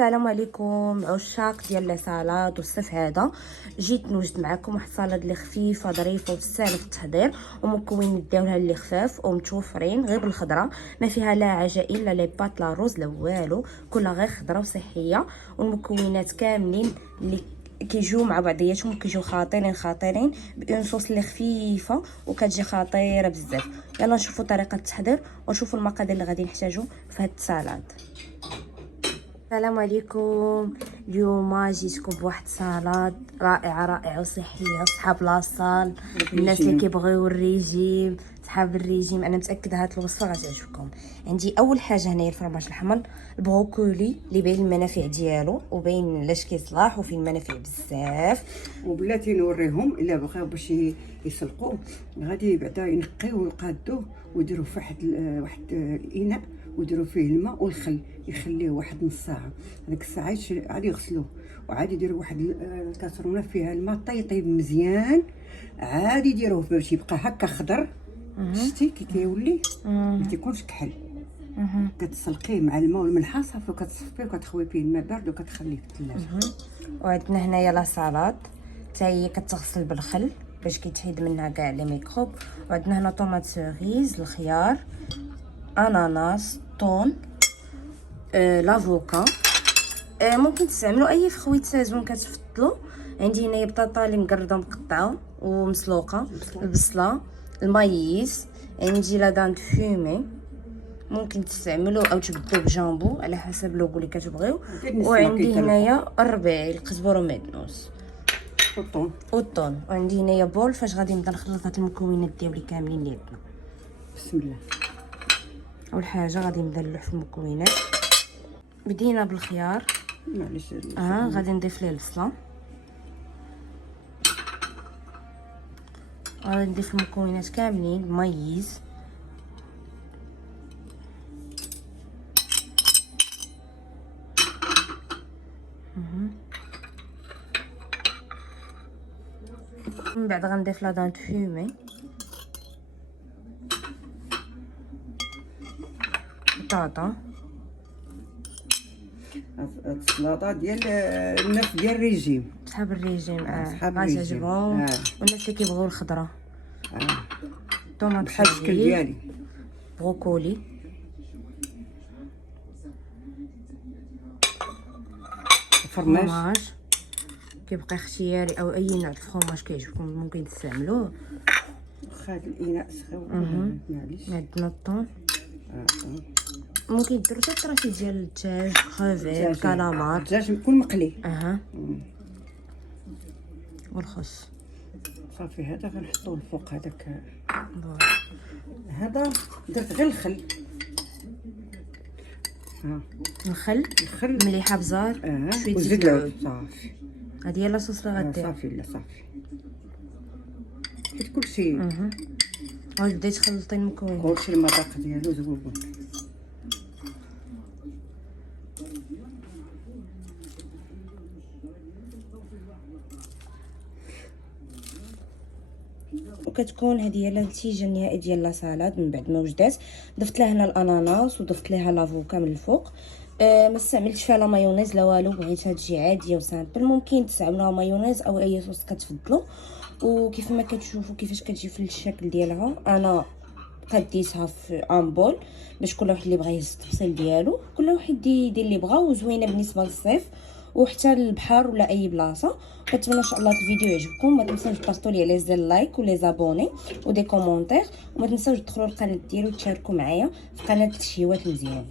السلام عليكم عشاق ديال لي سالاد والصيف هذا. جيت نوجد معكم واحد السلطه اللي خفيفه ظريفه وسهله في التحضير، ومكونين ديالها اللي خفاف ومتوفرين غير بالخضره، ما فيها لا عجائن لا لي بات لا روز لا والو، كلها غير خضره وصحيه. والمكونات كاملين اللي كيجيو مع بعضياتهم كيجيو خطيرين بان صوص اللي خفيفه وكتجي خطيره بزاف. يلا نشوفوا طريقه التحضير ونشوفوا المقادير اللي غادي نحتاجو في هاد السلطه. السلام عليكم. اليوم جيتكم بواحد سلطه رائعه وصحيه، صحاب لاصال، الناس اللي كيبغيو الريجيم، صحاب الريجيم. انا متاكده هاد الوصفه غتعجبكم. عندي اول حاجه هنايا الفرماج الاحمر، البروكولي اللي باين المنافع ديالو وباين لاش كيصلاح وفيه المنافع بزاف. وبلاتي نوريهم الا بغاو باش يسلقوه، غادي بعدا ينقيوه ويقادوه ويديروه في واحد الاناء ويديروا فيه الماء والخل، يخليه واحد نص ساعه. هذيك الساعه عاد يغسلوه وعاد يديروا واحد الكاسرونه فيها الماء طيب مزيان، عاد يديروه باش يبقى هكا خضر. شتي كي كيولي ما تيكونش كحل. كتسلقيه مع الماء والملحه صافي، وكتصفيه وكتخوي فيه الماء بارد وكتخليه في الثلاجه. وعندنا هنايا لا سالاد حتى هي كتغسل بالخل باش كيتحيد منها كاع لي ميكروب. وعندنا هنا طوماط سيريز، الخيار، اناناس، طون، لافوكا. ممكن تستعملوا اي فخويط سازون كتفضلوا. عندي هنايا بطاطا اللي مقرده مقطعه ومسلوقه، البصله، المايز، عندي لا داند فومي ممكن تستعملوا او تبدلوا بجامبو على حسب اللوغو اللي كتبغيو. وعندي هنايا الربيعي، القزبر والمعدنوس والطون. وعندي هنايا بول فاش غادي نبدا نخلط هاد المكونات ديالي كاملين اللي عندنا. بسم الله. اول حاجه غادي نبدا نلوح في المكونات. بدينا بالخيار، معليش غادي نضيف ليه البصله، غادي نضيف المكونات كاملين، المايز، من بعد غنضيف لا دانت فومي، بطاطا. السلطه ديال الناس ديال الريجيم، صحاب الريجيم غتعجبهم. والناس اللي كيبغيو الخضره. طوماط بحال الشكل ديالي، بروكولي، فرماج كيبقى اختياري او اي نوع الفرماج كيعجبكم ممكن تستعملوه. واخا هاد الاناء سخون معليش. عندنا الطون، ممكن ديروا حتى طرافي ديال الدجاج، كروفيت، كالامار، الدجاج يكون مقلي. والخس. صافي هذا غنحطوه الفوق هذاك. هذا درت غير الخل. الخل مليحه بزار، شويه زيت العود صافي. هذه هي لاصوص اللي غدير. صافي لا صافي حيت كلشي. وتبداي تخلطي المكونات، كلشي المذاق ديالو زوين. وكتكون هذه هي النتيجه النهائيه ديال لا سالاد. من بعد ما وجدات ضفت لها هنا الاناناس وضفت لها لافوكا من الفوق. ما استعملتش فيها لا مايونيز لا والو، بغيتها تجي عاديه وسامبل. ممكن تستعملوها مايونيز او اي صوص كتفضلوا. وكيف ما كتشوفوا كيفاش كتجي في الشكل ديالها، انا قديتها في امبول باش كل واحد اللي بغى يهز التفصيل ديالو، كل واحد يدير اللي بغا. وزوينه بالنسبه للصيف وحتى للبحر ولا اي بلاصه. كنتمنى ان شاء الله الفيديو يعجبكم. ما تنساوش تبارطاجيو لي على زر لايك ولي زابوني ودي كومونتير، وما تنساوش تدخلوا القناه ديالي وتشاركوا معايا في قناه التشهيوات مزيان.